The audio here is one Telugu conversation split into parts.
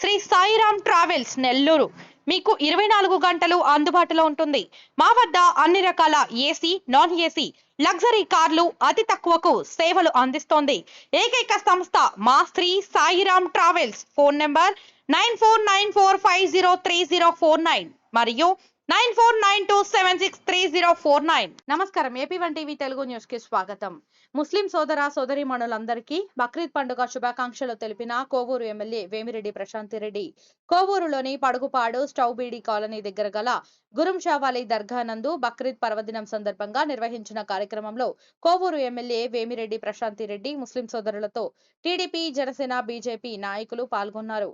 శ్రీ సాయిరామ్ ట్రావెల్స్ నెల్లూరు మీకు 24 గంటలు అందుబాటులో ఉంటుంది. మా వద్ద అన్ని రకాల ఏసీ, నాన్ ఏసీ, లగ్జరీ కార్లు అతి తక్కువకు సేవలు అందిస్తోంది. ఏకైక సంస్థ మా Shri Sairam travels. Phone number 9494503049 మరియు 9492763049. నమస్కారం. AP1 టీవీ తెలుగు న్యూస్ కి స్వాగతం. ముస్లిం సోదర సోదరీమణులందరికీ బక్రీద్ పండుగ శుభాకాంక్షలు తెలిపిన కోవూరు ఎమ్మెల్యే వేమిరెడ్డి ప్రశాంతిరెడ్డి కోవూరులోని పడుగుపాడు స్టవ్ బీడీ కాలనీ దగ్గర గల గురుంషావాలి దర్గా నందు బక్రీద్ పర్వదినం సందర్భంగా నిర్వహించిన కార్యక్రమంలో కోవూరు ఎమ్మెల్యే వేమిరెడ్డి ప్రశాంతిరెడ్డి ముస్లిం సోదరులతో టీడీపీ, జనసేన, బీజేపీ నాయకులు పాల్గొన్నారు.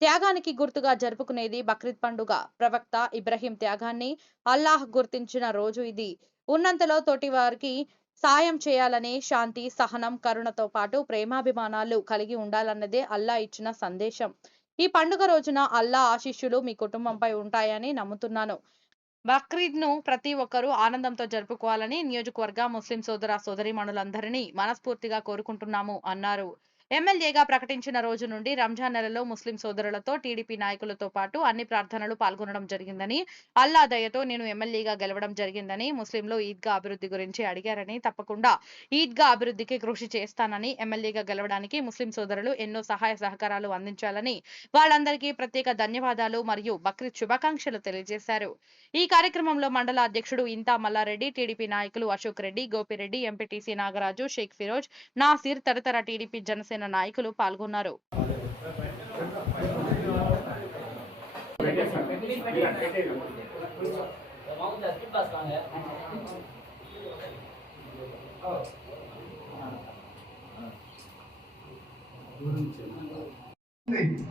త్యాగానికి గుర్తుగా జరుపుకునేది బక్రీద్ పండుగ. ప్రవక్త ఇబ్రహీం త్యాగాన్ని అల్లాహ్ గుర్తించిన రోజు ఇది. ఉన్నంతలో తోటి వారికి సాయం చేయాలనే శాంతి, సహనం, కరుణతో పాటు ప్రేమాభిమానాలు కలిగి ఉండాలన్నదే అల్లా ఇచ్చిన సందేశం. ఈ పండుగ రోజున అల్లా ఆశీస్సులు మీ కుటుంబంపై ఉంటాయని నమ్ముతున్నాను. బక్రీద్ ను ప్రతి ఒక్కరూ ఆనందంతో జరుపుకోవాలని నియోజకవర్గ ముస్లిం సోదర సోదరీమణులందరినీ మనస్ఫూర్తిగా కోరుకుంటున్నాము అన్నారు. ఎమ్మెల్యేగా ప్రకటించిన రోజు నుండి రంజాన్ నెలలో ముస్లిం సోదరులతో టీడీపీ నాయకులతో పాటు అన్ని ప్రార్థనలు పాల్గొనడం జరిగిందని, అల్లా దయతో నేను ఎమ్మెల్యేగా గెలవడం జరిగిందని, ముస్లింలు ఈద్గా అభివృద్ధి గురించి అడిగారని, తప్పకుండా ఈద్గా అభివృద్ధికి కృషి చేస్తానని, ఎమ్మెల్యేగా గెలవడానికి ముస్లిం సోదరులు ఎన్నో సహాయ సహకారాలు అందించాలని వాళ్ళందరికీ ప్రత్యేక ధన్యవాదాలు మరియు బక్రీద్ శుభాకాంక్షలు తెలియజేశారు. ఈ కార్యక్రమంలో మండల అధ్యక్షుడు ఇంతా మల్లారెడ్డి, టీడీపీ నాయకులు అశోక్ రెడ్డి, గోపిరెడ్డి, ఎంపీటీసీ నాగరాజు, షేక్ ఫిరోజ్, నాసిర్ తదితర టీడీపీ, జనసేన నాయకులు పాల్గొన్నారు.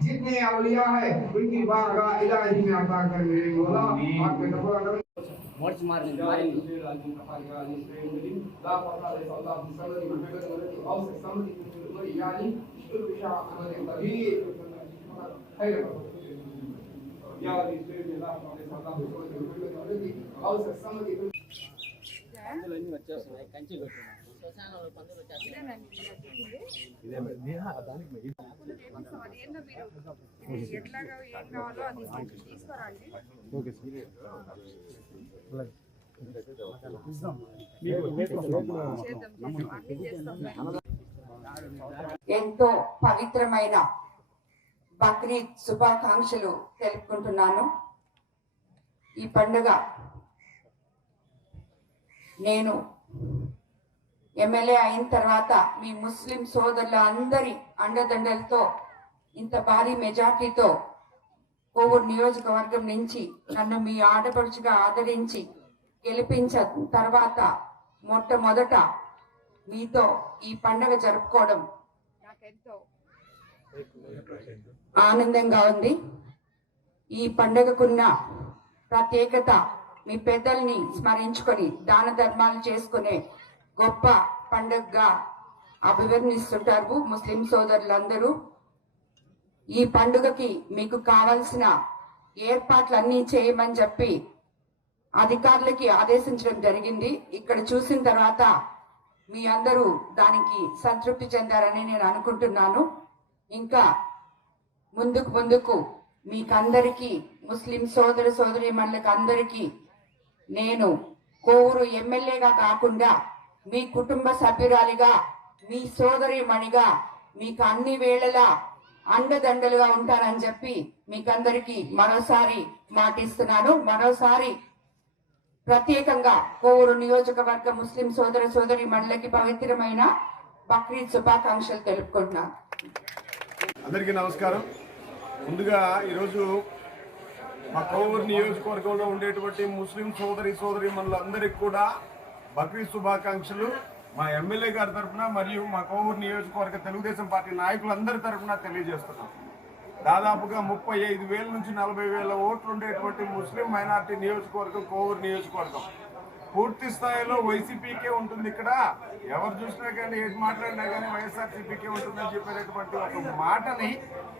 जितने औलिया है उनकी बारगाह इलाही में अता कर मेरे मौला आपके नफर मोर्च मार ले ला फता ले अल्लाह सल्लल्लाहु अलैहि वसल्लम और समझ यानी शुरू विशा अमल तभी खैर या इसे ला फता ले सल्लल्लाहु अलैहि वसल्लम और समझ అందులన్నీ వచ్చేస్తున్నాయి కంచి కొట్టు శ్మశానంలో పందులు వచ్చేస్తాయి ఇదే దానికి ఎట్లాగా ఏం కావాలో అది తీసుకురండి. ఓకే ఎంతో పవిత్రమైన బక్రీద్ శుభాకాంక్షలు తెలుపుకుంటున్నాను. ఈ పండుగ నేను ఎమ్మెల్యే అయిన తర్వాత మీ ముస్లిం సోదరుల అందరి అండదండలతో ఇంత భారీ మెజార్టీతో కోవూరు నియోజకవర్గం నుంచి నన్ను మీ ఆడపడుచుగా ఆదరించి గెలిపించిన తర్వాత మొట్టమొదట మీతో ఈ పండుగ జరుపుకోవడం నాకెంతో ఆనందంగా ఉంది. ఈ పండుగకున్న ప్రత్యేకత మీ పెద్దల్ని స్మరించుకొని దాన ధర్మాలు చేసుకునే గొప్ప పండుగగా అభివర్ణిస్తుంటారు ముస్లిం సోదరులందరూ. ఈ పండుగకి మీకు కావాల్సిన ఏర్పాట్లన్నీ చేయమని చెప్పి అధికారులకి ఆదేశించడం జరిగింది. ఇక్కడ చూసిన తర్వాత మీ అందరూ దానికి సంతృప్తి చెందారని నేను అనుకుంటున్నాను. ఇంకా ముందుకు మీకందరికీ ముస్లిం సోదర సోదరీమణులకు అందరికీ నేను కోవూరు ఎమ్మెల్యేగా కాకుండా మీ కుటుంబ సభ్యురాలిగా, మీ సోదరీమణిగా మీకు అన్ని వేళలా అండదండలుగా ఉంటానని చెప్పి మీకందరికీ మరోసారి మాటిస్తున్నాను. మరోసారి ప్రత్యేకంగా కోవూరు నియోజకవర్గ ముస్లిం సోదర సోదరీమణులకి పవిత్రమైన బక్రీద్ శుభాకాంక్షలు తెలుపుకుంటున్నాను. అందరికీ నమస్కారం. ముందుగా ఈరోజు మా కోవూరు నియోజకవర్గంలో ఉండేటువంటి ముస్లిం సోదరీమణులందరికీ కూడా బక్రీద్ శుభాకాంక్షలు మా ఎమ్మెల్యే గారి తరఫున మరియు మా కోవూరు నియోజకవర్గ తెలుగుదేశం పార్టీ నాయకులందరి తరఫున తెలియజేస్తున్నాం. దాదాపుగా 35,000 నుంచి 40,000 ఓట్లు ఉండేటువంటి ముస్లిం మైనార్టీ నియోజకవర్గం కోవూరు నియోజకవర్గం. పూర్తి స్థాయిలో వైసీపీకే ఉంటుంది. ఇక్కడ ఎవరు చూసినా కానీ ఏది మాట్లాడినా కానీ వైఎస్ఆర్సీపీకే ఉంటుందని చెప్పేటటువంటి ఒక మాటని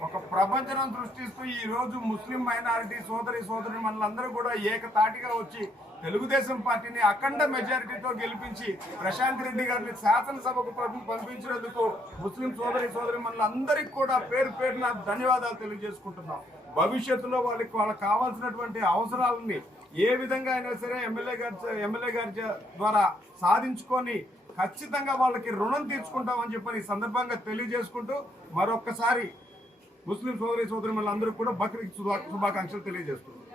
ఒక ప్రపంచం సృష్టిస్తూ ఈ రోజు ముస్లిం మైనారిటీ సోదరి మనందరూ కూడా ఏకతాటిగా వచ్చి తెలుగుదేశం పార్టీని అఖండ మెజారిటీతో గెలిపించి ప్రశాంత్ రెడ్డి గారిని శాసనసభకు పంపించినందుకు ముస్లిం సోదరి మనందరికీ కూడా పేరు పేరున ధన్యవాదాలు తెలియజేసుకుంటున్నాం. భవిష్యత్తులో వాళ్ళకి కావాల్సినటువంటి అవసరాలని ఏ విధంగా అయినా సరే ఎమ్మెల్యే గారి ద్వారా సాధించుకొని ఖచ్చితంగా వాళ్ళకి రుణం తీర్చుకుంటామని చెప్పని ఈ సందర్భంగా తెలియజేసుకుంటూ మరొక్కసారి ముస్లిం సోదరి మనందరికీ కూడా బక్రీద్ శుభాకాంక్షలు తెలియజేస్తున్నాం.